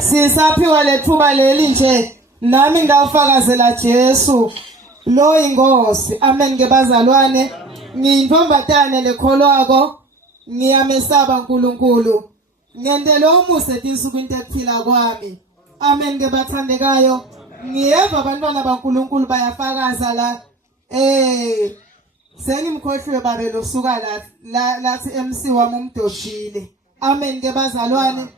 Sisaphiwa lethuba leli nje nami ngawufakazela Jesu lo ingosi. Amen ke bazalwane. Ngiyintombatane lekholwako. Ngiyamesaba uNkulunkulu. Ngendele umusa etinsuku into ekuphila kwami. Amen ke bathandekayo. Ngiyeva abantwana baNkulunkulu bayafakaza la. Sengimkhohliwe babe losuka lathi MC wami umdoshile. Amen ke bazalwane.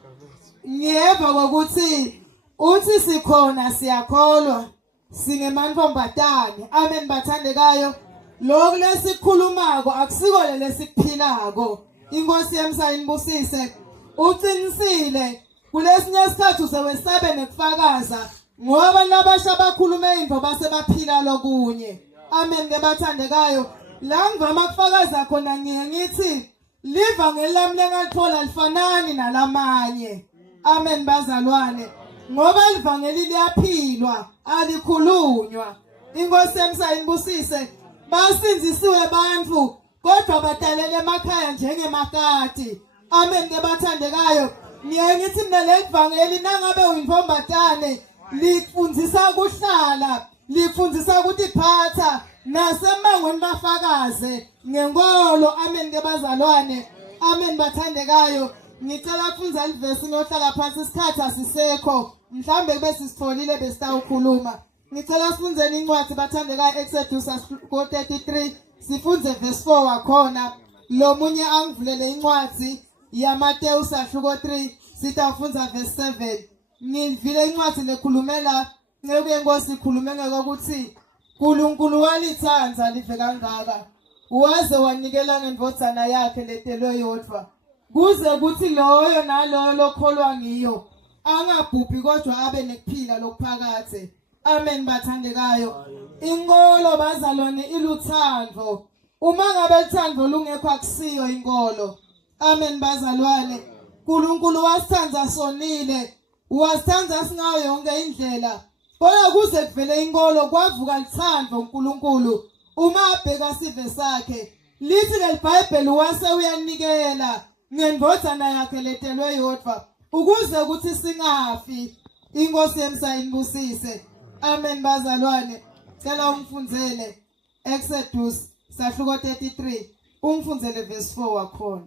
Ngiyeva ukuthi uthi sikhona siyakholwa singemantombatane. Amen bathandekayo. Lokho lesikhulumako akusikole lesikuphilako. Inkosi yemsayinibusise uqinisile kulesinye isikhathi usewesabe nekufakaza ngoba nabasha bakhuluma into base baphila lokunye. Amen ke bathandekayo. La ngivama ukufakaza khona ngithi livangeli lami lengalithola lifanani nalamanye. Amen bazalwane. Ngoba livangeli liyaphilwa alikhulunywa. Inkosi yemsayinibusise basinzisiwe bantu kodwa badalele emakhaya njengemakati. Amen ke bathandekayo. Ngithi mina lelivangeli nangabe uyintombatane lifundzisa kuhlala, lifundzisa ukuthi phatha nasemangweni bafakaze ngenkolo. Amen ke bazalwane. Amen bathandekayo. Ngicela kufunza livesi ngohlala phansi isikhathi asisekho. Mhlambe kube sisitholile besitawukhuluma. Ngicela sifunzeni incwadi bathandekayo Exodus 33 sifunze verse 4 wakhona. Lo munye angivulele incwadi yaMateyu 3 sitawufunza verse 7. Ngivile incwadi lekhulumela ngeke inkosi ikhulume ngokuthi uNkulunkulu walithanda live kangaka waze wanikela ngendvodzana yakhe letelwe yodwa kuze kuthi loyo naloyo lokholwa ngiyo angabhubhi kodwa abe nekuphila lokuphakathe. Amen bathandekayo. Inkolo bazalwane iluthando. Uma ngabe uthando lungekho akusiyo inkolo. Amen bazalwane. uNkulunkulu wasithanda sonile. Wasithanda singayo yonke indlela. Kodwa kuze kuvele inkolo kwavuka lithando uNkulunkulu. Uma abheka sive sakhe lithi leBhayibheli wase uyanikela ngendvodzana yakhe letelwe yodwa ukuze ukuthi singafi. Inkosi yemsayinibusise. Amen bazalwane. Cela ungifundzele Exodus 33 ungifundzele verse 4 wakhona.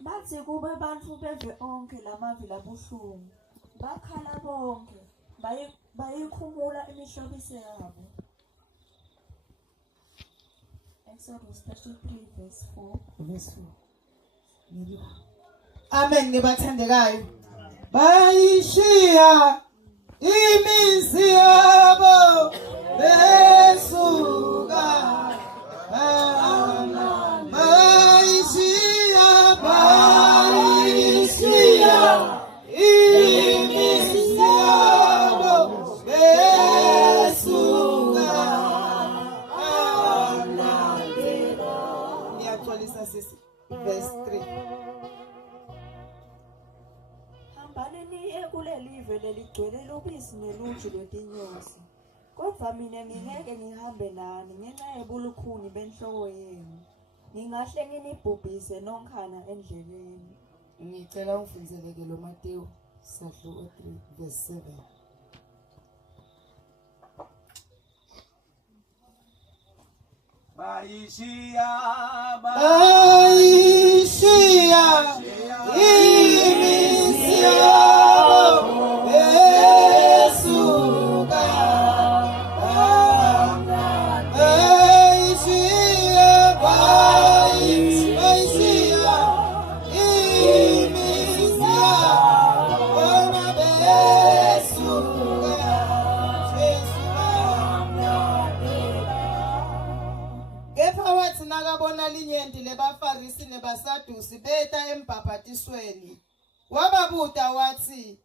Bathi kube abantu beve onke lamavi labuhlungu bakhala bonke bayikhumula imihlobiso yabo. Exodus 33 verse 4. Amen ngibathandekayo. Bayishiya imizi yabo besuka bayishiya imizi yabo besuka. Ngiyaqolisa sisi verse 3. Niye kulelive leligcwele lobisi neluju lwetinyosi. Kodwa mina ngingeke ngihambe nani ngenxa yebulukhuni benhloko yenu. Ngingahle nginibhubhise nonkhana endleleni. Ngicela ungifunzeleke lo Mateyu 3 verse 7. Bayishiya imizi yabo besuka. Bayishiya imizi yabo besuka. Kepha wathi nakabona linyenti lebaFarisi nebaSadusi beta embhabhatisweni wababuta wathi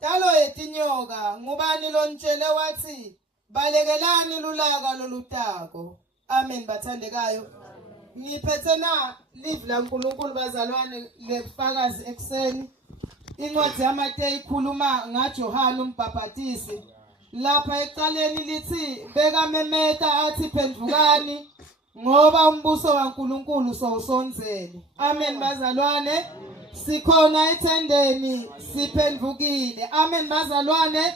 talo yetinyoka ngubani lonitshele wathi balekelani lulaka lolutako. Amen bathandekayo. Ngiphethe na live la uNkulunkulu bazalwane lefakazi ekseni. Incwadi yaMateyu ikhuluma ngaJohana umbhabhatisi. Lapha eqaleni lithi beka memeta athi phendukani ngoba umbuso kaNkulunkulu sowusonzele. Amen bazalwane. sikhona ethendeni siphendvukile. Amen bazalwane,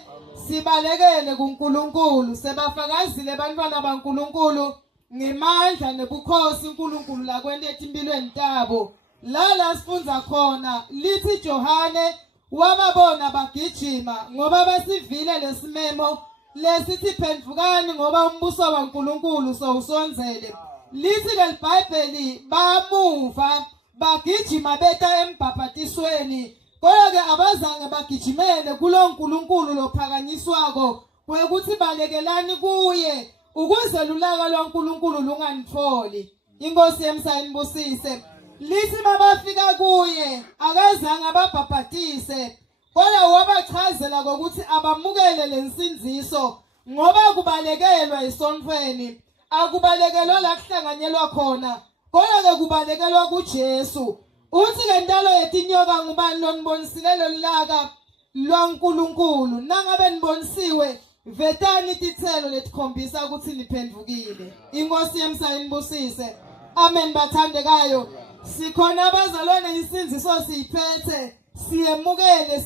sibalekele kuNkulunkulu, sebafakazile bantwana baNkulunkulu ngemandla nebukhosi uNkulunkulu la kwentethe impilweni tabo. La sifunza khona lithi Johane wababona bagijima ngoba basivile lesimemo lesithi phendvukani ngoba umbuso waNkulunkulu sowusonzele. Lithi ke iBhayibheli bamuva bagijima beta embhaphatisweni, kodwa ke abazange bagijimele kuloNkulunkulu lophakanyiswako kwekuthi balekelani kuye ukuze lulaka loNkulunkulu lunganitholi. Inkosi yemsayinibusise. Lithi mabafika kuye akazange ababhaphathise, kodwa wabachazela ukuthi abamukele lensinziso ngoba kubalekelwa esontweni. Akubalekelwa la kuhlanganyelwa khona, kodwa ke kubalekelwa kuJesu. Uthi ke ntalo yetinyoka ngubani lonibonisile lolaka lwaNkulunkulu? Nangabe nibonisiwe, vetani tithelo letikhombisa ukuthi niphendvukile. Inkosi yemsayinibusise. Amen bathandekayo. Sikhona abazalwane insinziso siyiphethe, siyemukele,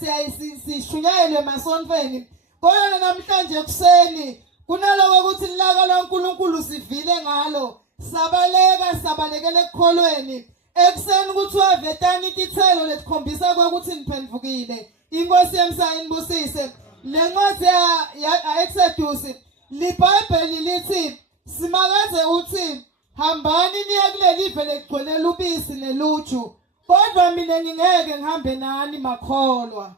sishunyayelwe emasontweni. Kodwa namhlanje kuseni kunaloko ukuthi lilaka loNkulunkulu sivile ngalo, sabalekele ekukholweni. Ekuseni kuthiwa vetani tithelo letikhombisa ukuthi niphendvukile. Inkosi yemsayinibusise. Le ncwadi ya-Exodus liBhayibheli lithi simakaze uthi hambani niye kuleli live legcwele ubisi neluju, kodwa mina ngingeke ngihambe nani makholwa.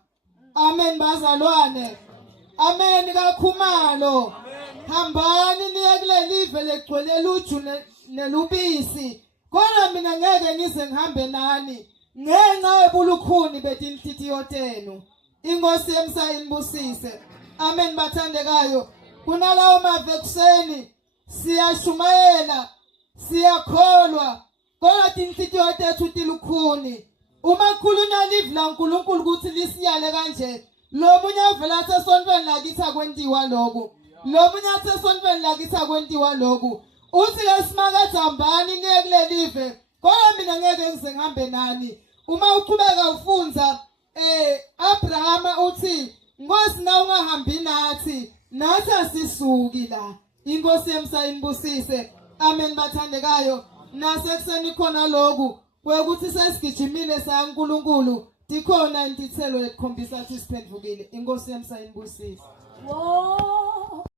Amen bazalwane. Amen kakhumalo. Hambani niye kuleli live legcwele luju nelubisi, kodwa mina ngeke ngize ngihambe nani ngenxa yebulukhuni betinhlitiyo tenu. Inkosi yemsayinibusise. Amen bathandekayo. Kunalawo mavekuseni siyashumayela, siyakholwa, kodwa tinhlitiyo tethu tilukhuni. Uma khulunywa live la uNkulunkulu ukuthi lisiyale kanje, lo munye avela athi esontweni lakithi akwentiwa lokhu, lo munye athi esontweni lakithi akwentiwa lokhu. Uthi lesimakathi hambani niye kuleli live, kodwa mina ngeke ngize ngihambe nani. Uma uqhubeka ufunza Abrahama uthi Nkosi na ungahambi nathi asisuki la. Inkosi yemsayinibusise. Amen bathandekayo. Nasekuseni khona lokhu kwekuthi sesigijimile saNkulunkulu, dikhona intithelo letikhombisa ukuthi siphendvukile. Inkosi yemsayinibusise.